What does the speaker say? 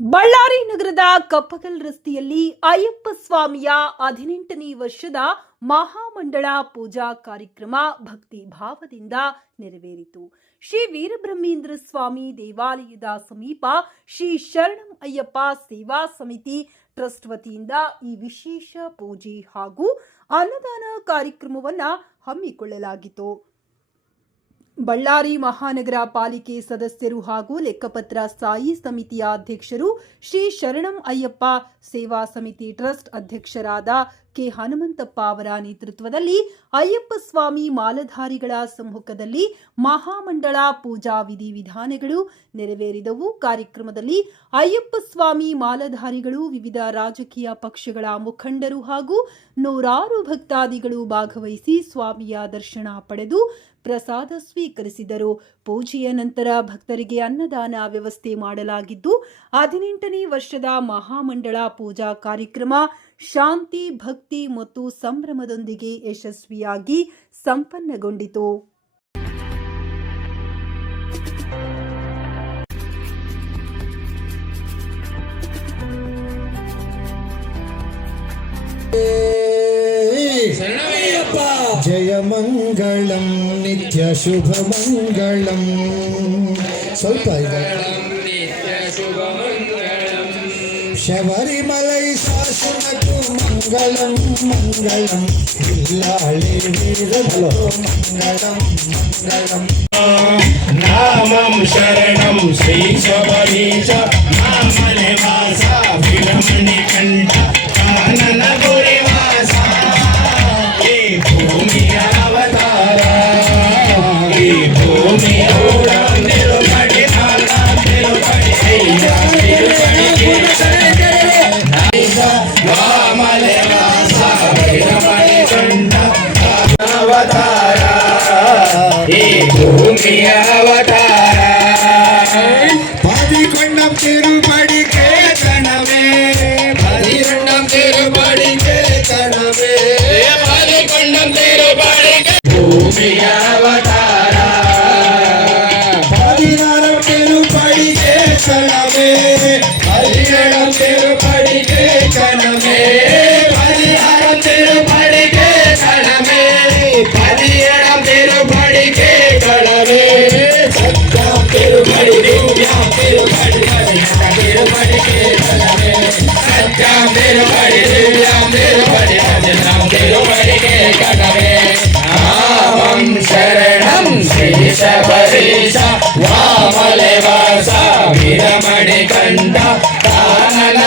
ಬಳ್ಳಾರಿ ನಗರದ ಕಪ್ಪಗಲ್ ರಸ್ತೆಯಲ್ಲಿ ಅಯ್ಯಪ್ಪ ಸ್ವಾಮಿಯ 18ನೇ ವರ್ಷದ ಮಹಾಮಂಡಳ ಪೂಜಾ ಕಾರ್ಯಕ್ರಮ ಭಕ್ತಿ ಭಾವದಿಂದ ನೆರವೇರಿತು. ಶ್ರೀ ವೀರಬ್ರಹ್ಮೇಂದ್ರ ಸ್ವಾಮಿ ದೇವಾಲಯದ ಸಮೀಪ ಶ್ರೀ ಶರಣಂ ಅಯ್ಯಪ್ಪ ಸೇವಾ ಸಮಿತಿ ಟ್ರಸ್ಟ್ ವತಿಯಿಂದ ಈ ವಿಶೇಷ ಪೂಜೆ ಹಾಗೂ ಅನ್ನದಾನ ಕಾರ್ಯಕ್ರಮವನ್ನು ಹಮ್ಮಿಕೊಳ್ಳಲಾಗಿತ್ತು. ಬಳ್ಳಾರಿ ಮಹಾನಗರ ಪಾಲಿಕೆ ಸದಸ್ಯರು ಹಾಗೂ ಲೆಕ್ಕಪತ್ರ ಸ್ಥಾಯಿ ಸಮಿತಿಯ ಅಧ್ಯಕ್ಷರು, ಶ್ರೀ ಶರಣಂ ಅಯ್ಯಪ್ಪ ಸೇವಾ ಸಮಿತಿ ಟ್ರಸ್ಟ್ ಅಧ್ಯಕ್ಷರಾದ ಕೆ ಹನುಮಂತಪ್ಪ ಅವರ ನೇತೃತ್ವದಲ್ಲಿ ಅಯ್ಯಪ್ಪ ಸ್ವಾಮಿ ಮಾಲಧಾರಿಗಳ ಸಮ್ಮುಖದಲ್ಲಿ ಮಹಾಮಂಡಳ ಪೂಜಾ ವಿಧಿವಿಧಾನಗಳು ನೆರವೇರಿದವು. ಕಾರ್ಯಕ್ರಮದಲ್ಲಿ ಅಯ್ಯಪ್ಪ ಸ್ವಾಮಿ ಮಾಲಧಾರಿಗಳು, ವಿವಿಧ ರಾಜಕೀಯ ಪಕ್ಷಗಳ ಮುಖಂಡರು ಹಾಗೂ ನೂರಾರು ಭಕ್ತಾದಿಗಳು ಭಾಗವಹಿಸಿ ಸ್ವಾಮಿಯ ದರ್ಶನ ಪಡೆದು ಪ್ರಸಾದ ಸ್ವೀಕರಿಸಿದರು. ಪೂಜೆಯ ನಂತರ ಭಕ್ತರಿಗೆ ಅನ್ನದಾನ ವ್ಯವಸ್ಥೆ ಮಾಡಲಾಗಿದ್ದು, 18ನೇ ವರ್ಷದ ಮಹಾಮಂಡಳ ಪೂಜಾ ಕಾರ್ಯಕ್ರಮ ಶಾಂತಿ, ಭಕ್ತಿ ಮತ್ತು ಸಂಭ್ರಮದೊಂದಿಗೆ ಯಶಸ್ವಿಯಾಗಿ ಸಂಪನ್ನಗೊಂಡಿತು. ಜಯ ಮಂಗಳಂ ನಿತ್ಯ ಶುಭ ಮಂಗಳಂ. ಸ್ವಲ್ಪ ಇದೆ. ಶಬರಿಮಲೈ ಶಾಸನಕ್ಕೂ ಮಂಗಳಂ ಮಂಗಳಂ, ಇಲ್ಲಾಳಿ ವೀರನೋ ಮಂಗಳಂ ಮಂಗಳಂ. ನಾಮಂ ಶರಣಂ ಶ್ರೀ ಶಬರೀಶ ಮಾಮಲೆ ವಾಸ ವಿರಮಣಿ ಕಂಠ ಕಾನನ ಗುರಿವಾಸ. ಈ ಭೂಮಿಯ ಅವತಾರ, ಈ ಭೂಮಿಯ ನಿರುಪಡಿ ನಿರುಪಡಿ ಮಾಮಲೆ ವಾಸ ವಿರಮಣಿ ಕಂಠ ಅವತಾರ, ಈ ಭೂಮಿಯ ಅವತಾರ. ಪಾದಿಕೊಂಡಂ ತಿರುಪಡಿಗೆ ಕಣವೇ, ಪಾದಿಕೊಂಡಂ ತಿರುಪಡಿಗೆ ಕಣವೇ, ಪಾದಿಕೊಂಡಂ ತಿರುಪಡಿಗೆ ಭೂಮಿಯ ಅವತಾರ. ಪಾದಿನಾರಂ ತಿರುಪಡಿಗೆ ಕಣವೇ, ಹರಿಹರಂ ತಿರುಪಡಿಗೆ ಕಣವೇ, ಹರಿಹರಂ ತಿರುಪಡಿಗೆ ಕಣವೇ, ಹರಿಹರಂ ತಿರುಪಡಿಗೆ ಕಣವೇ. ಸತ್ಯಂ ತಿರುಪಡಿ ದಿವ್ಯಂ ತಿರುಪಡಿ ಹರಿಹರ ತಿರುಪಡಿಗೆ ಕಣವೇ, ಸತ್ಯಂ ತಿರುಪಡಿ ದಿವ್ಯಂ ತಿರುಪಡಿ ಹರಿಹರಂ ತಿರುಪಡಿಗೆ ಕಣವೇ. ನಾಮಂ ಶರಣಂ ಶ್ರೀ ಶಬರೀಶ ವಾಮಲೆ ವಾಸ ವಿರಮಣಿ ಕಂಠ ಕಾನನ